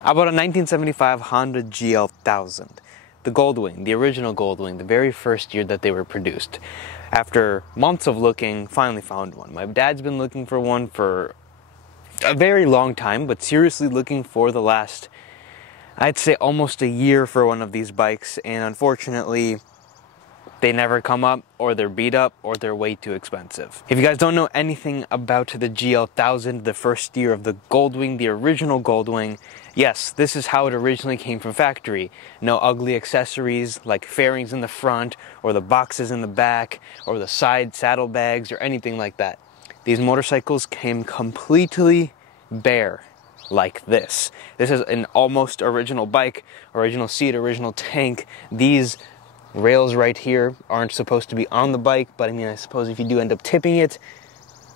I bought a 1975 Honda GL1000, the Goldwing, the original Goldwing, the very first year that they were produced. After months of looking, finally found one. My dad's been looking for one for a very long time, but seriously looking for the last, I'd say almost a year for one of these bikes, and unfortunately, they never come up, or they're beat up, or they're way too expensive. If you guys don't know anything about the GL1000, the first year of the Goldwing, the original Goldwing, yes, this is how it originally came from factory. No ugly accessories like fairings in the front, or the boxes in the back, or the side saddlebags, or anything like that. These motorcycles came completely bare, like this. This is an almost original bike, original seat, original tank. These rails right here aren't supposed to be on the bike, but I mean, I suppose if you do end up tipping it,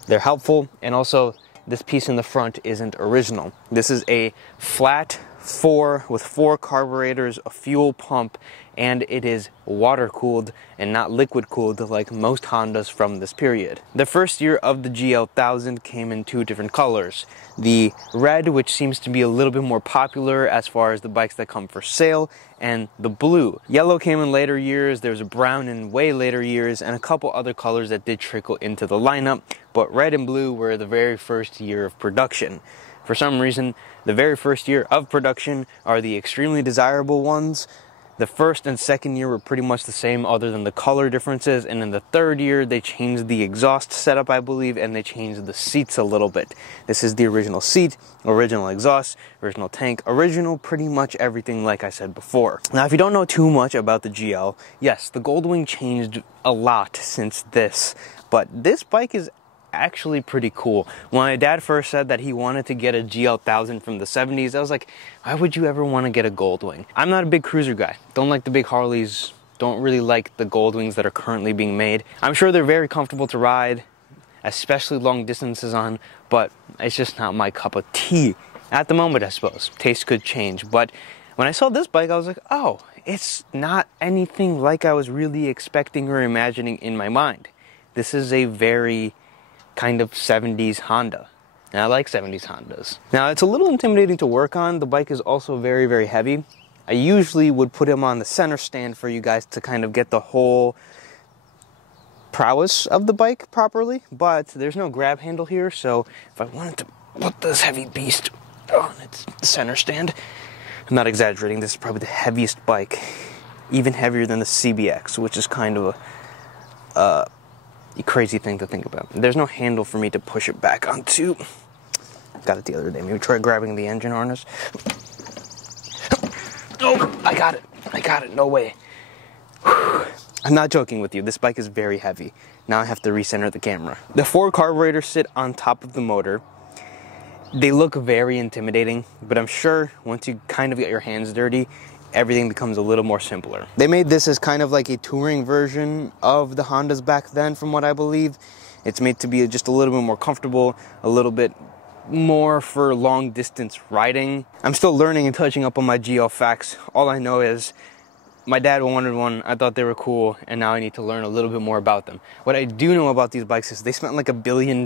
they're helpful. And also, this piece in the front isn't original. This is a flat 4 with 4 carburetors, a fuel pump, and it is water cooled and not liquid cooled like most Hondas from this period. The first year of the GL1000 came in 2 different colors. The red, which seems to be a little bit more popular as far as the bikes that come for sale, and the blue. Yellow came in later years, there was a brown in way later years, and a couple other colors that did trickle into the lineup, but red and blue were the very first year of production. For some reason, the very first year of production are the extremely desirable ones. The first and second year were pretty much the same other than the color differences, and in the third year they changed the exhaust setup, I believe, and they changed the seats a little bit. This is the original seat, original exhaust, original tank, original pretty much everything like I said before. Now if you don't know too much about the GL, yes, the Goldwing changed a lot since this, but this bike is actually pretty cool. When my dad first said that he wanted to get a GL1000 from the 70s, I was like, why would you ever want to get a Goldwing? I'm not a big cruiser guy. Don't like the big Harleys. Don't really like the Goldwings that are currently being made. I'm sure they're very comfortable to ride, especially long distances on, but it's just not my cup of tea. At the moment, I suppose. Taste could change. But when I saw this bike, I was like, oh, it's not anything like I was really expecting or imagining in my mind. This is a very kind of 70s Honda. And I like 70s Hondas. Now, it's a little intimidating to work on. The bike is also very, very heavy. I usually would put him on the center stand for you guys to kind of get the whole prowess of the bike properly, but there's no grab handle here, so if I wanted to put this heavy beast on its center stand, I'm not exaggerating, this is probably the heaviest bike, even heavier than the CBX, which is kind of a crazy thing to think about. There's no handle for me to push it back onto. Got it the other day. Maybe try grabbing the engine harness. Oh, I got it. No way. Whew. I'm not joking with you. This bike is very heavy. Now I have to recenter the camera. The 4 carburetors sit on top of the motor. They look very intimidating, but I'm sure once you kind of get your hands dirty, everything becomes a little more simpler. They made this as kind of like a touring version of the Hondas back then, from what I believe. It's made to be just a little bit more comfortable, a little bit more for long distance riding. I'm still learning and touching up on my GL facts. All I know is my dad wanted one, I thought they were cool, and now I need to learn a little bit more about them. What I do know about these bikes is they spent like $1 billion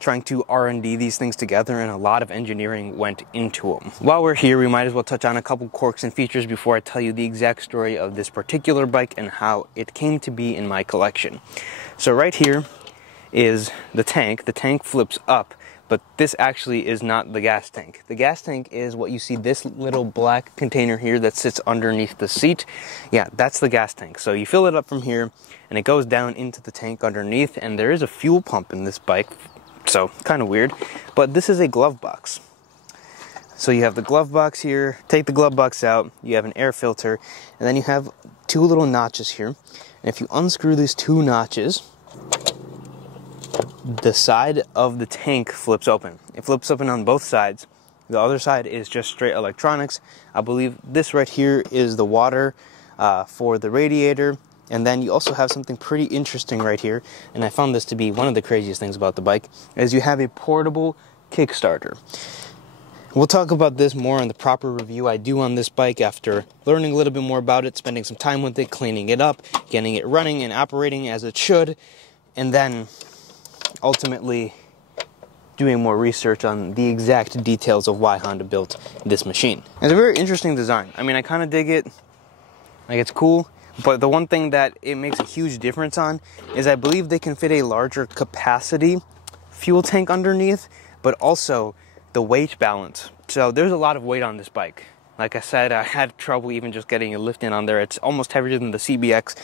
trying to R&D these things together, and a lot of engineering went into them. While we're here, we might as well touch on a couple quirks and features before I tell you the exact story of this particular bike and how it came to be in my collection. So right here is the tank. The tank flips up, but this actually is not the gas tank. The gas tank is what you see, this little black container here that sits underneath the seat. Yeah, that's the gas tank. So you fill it up from here and it goes down into the tank underneath, and there is a fuel pump in this bike, so kind of weird. But this is a glove box. So you have the glove box here, take the glove box out, you have an air filter, and then you have 2 little notches here. And if you unscrew these 2 notches, the side of the tank flips open. It flips open on both sides. The other side is just straight electronics. I believe this right here is the water for the radiator. And then you also have something pretty interesting right here, and I found this to be one of the craziest things about the bike, is you have a portable Kickstarter. We'll talk about this more in the proper review I do on this bike after learning a little bit more about it, spending some time with it, cleaning it up, getting it running and operating as it should, and then ultimately doing more research on the exact details of why Honda built this machine. It's a very interesting design. I mean, I kind of dig it. Like, it's cool. But the one thing that it makes a huge difference on is I believe they can fit a larger capacity fuel tank underneath, but also the weight balance. So there's a lot of weight on this bike. Like I said, I had trouble even just getting a lift in on there. It's almost heavier than the CBX.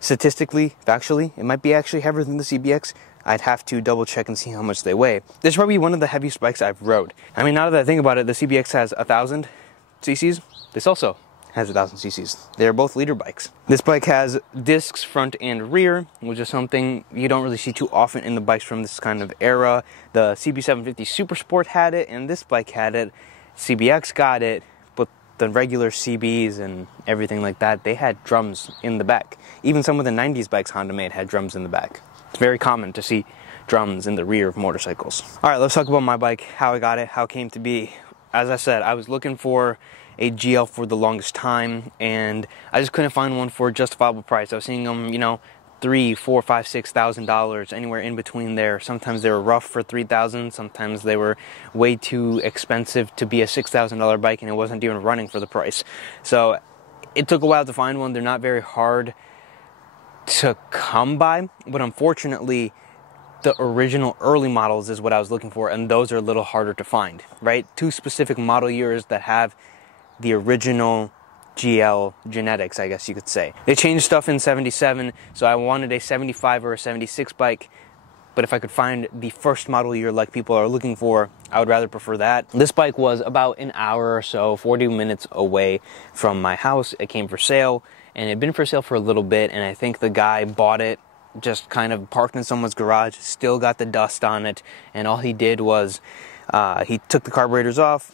Statistically, factually, it might be actually heavier than the CBX. I'd have to double check and see how much they weigh. This is probably one of the heaviest bikes I've rode. I mean, now that I think about it, the CBX has 1,000 cc's. This also has 1,000 cc's. They're both liter bikes. This bike has discs front and rear, which is something you don't really see too often in the bikes from this kind of era. The CB750 Super Sport had it, and this bike had it. CBX got it, but the regular CBs and everything like that, they had drums in the back. Even some of the 90s bikes Honda made had drums in the back. It's very common to see drums in the rear of motorcycles. All right, let's talk about my bike, how I got it, how it came to be. As I said, I was looking for a GL for the longest time, and I just couldn't find one for a justifiable price. I was seeing them, you know, $3,000, $4,000, $5,000, $6,000, anywhere in between there. Sometimes they were rough for $3,000. Sometimes they were way too expensive to be a $6,000 bike, and it wasn't even running for the price. So it took a while to find one. They're not very hard to come by, but unfortunately, the original early models is what I was looking for, and those are a little harder to find, right? 2 specific model years that have the original GL genetics, I guess you could say. They changed stuff in 77, so I wanted a 75 or a 76 bike, but if I could find the first model year like people are looking for, I would rather prefer that. This bike was about an hour or so, 40 minutes away from my house. It came for sale, and it had been for sale for a little bit, and I think the guy bought it just kind of parked in someone's garage, still got the dust on it, and all he did was he took the carburetors off,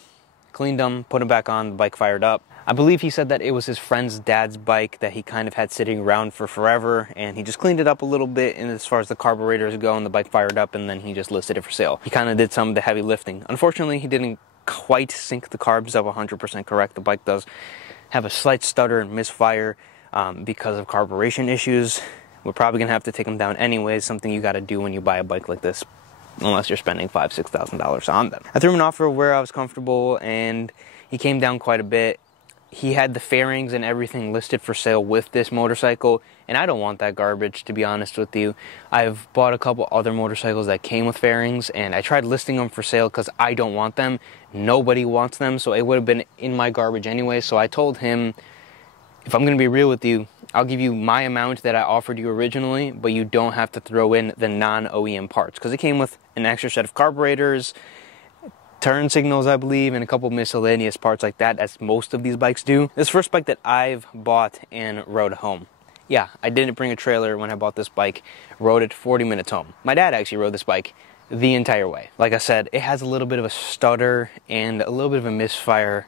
cleaned them, put them back on, the bike fired up. I believe he said that it was his friend's dad's bike that he kind of had sitting around for forever, and he just cleaned it up a little bit, and as far as the carburetors go, and the bike fired up, and then he just listed it for sale. He kind of did some of the heavy lifting. Unfortunately, he didn't quite sync the carbs up 100% correct. The bike does have a slight stutter and misfire because of carburation issues. We're probably going to have to take them down anyways, something you got to do when you buy a bike like this, unless you're spending $5,000, $6,000 on them. I threw him an offer where I was comfortable, and he came down quite a bit. He had the fairings and everything listed for sale with this motorcycle, and I don't want that garbage, to be honest with you. I've bought a couple other motorcycles that came with fairings, and I tried listing them for sale because I don't want them. Nobody wants them, so it would have been in my garbage anyway. So I told him, if I'm going to be real with you, I'll give you my amount that I offered you originally, but you don't have to throw in the non-OEM parts, because it came with an extra set of carburetors, turn signals, I believe, and a couple miscellaneous parts like that, as most of these bikes do. This first bike that I've bought and rode home. Yeah, I didn't bring a trailer when I bought this bike, rode it 40 minutes home. My dad actually rode this bike the entire way. Like I said, it has a little bit of a stutter and a little bit of a misfire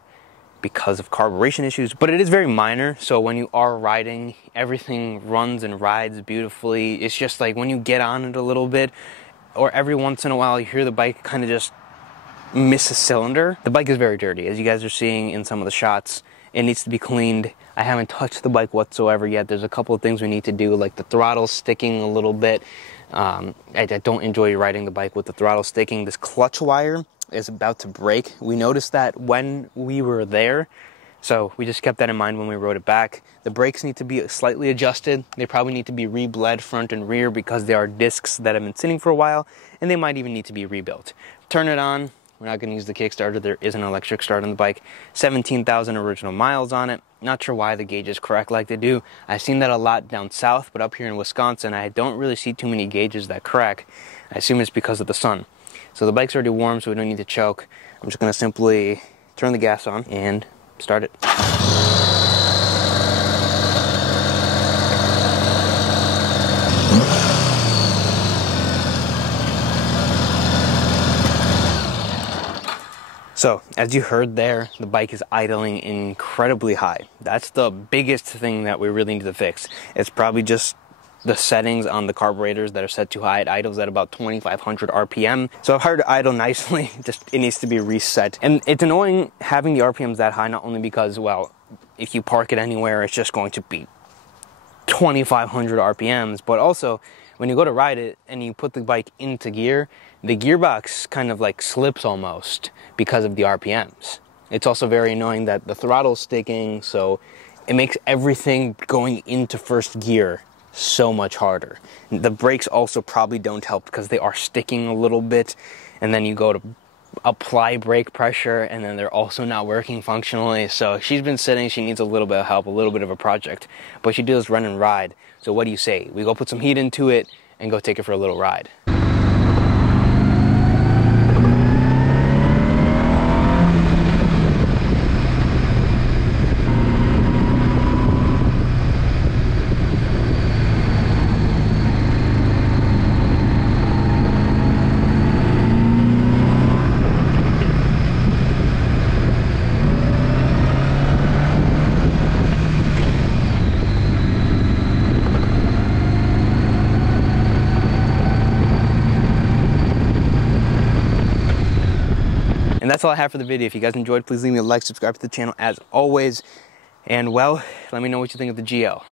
because of carburation issues, but it is very minor, so when you are riding, everything runs and rides beautifully. It's just like when you get on it a little bit, or every once in a while you hear the bike kind of just miss a cylinder. The bike is very dirty, as you guys are seeing in some of the shots. It needs to be cleaned. I haven't touched the bike whatsoever yet. There's a couple of things we need to do, like the throttle sticking a little bit. I don't enjoy riding the bike with the throttle sticking. This clutch wire is about to break. We noticed that when we were there, so we just kept that in mind when we rode it back. The brakes need to be slightly adjusted. They probably need to be re-bled front and rear because they are discs that have been sitting for a while, and they might even need to be rebuilt. Turn it on. We're not going to use the Kickstarter. There is an electric start on the bike. 17,000 original miles on it. Not sure why the gauges crack like they do. I've seen that a lot down south, but up here in Wisconsin, I don't really see too many gauges that crack. I assume it's because of the sun. So the bike's already warm, so we don't need to choke. I'm just going to simply turn the gas on and start it. So, as you heard there, the bike is idling incredibly high. That's the biggest thing that we really need to fix. It's probably just the settings on the carburetors that are set too high. It idles at about 2,500 RPM. So I've heard it idle nicely, just it needs to be reset. And it's annoying having the RPMs that high, not only because, well, if you park it anywhere, it's just going to be 2,500 RPMs, but also when you go to ride it and you put the bike into gear, the gearbox kind of like slips almost because of the RPMs. It's also very annoying that the throttle's sticking, so it makes everything going into first gear so much harder. The brakes also probably don't help because they are sticking a little bit, and then you go to apply brake pressure and then they're also not working functionally. So she's been sitting, she needs a little bit of help, a little bit of a project, but she does run and ride. So what do you say? We go put some heat into it and go take it for a little ride. And that's all I have for the video. If you guys enjoyed, please leave me a like, subscribe to the channel as always. And well, let me know what you think of the GL.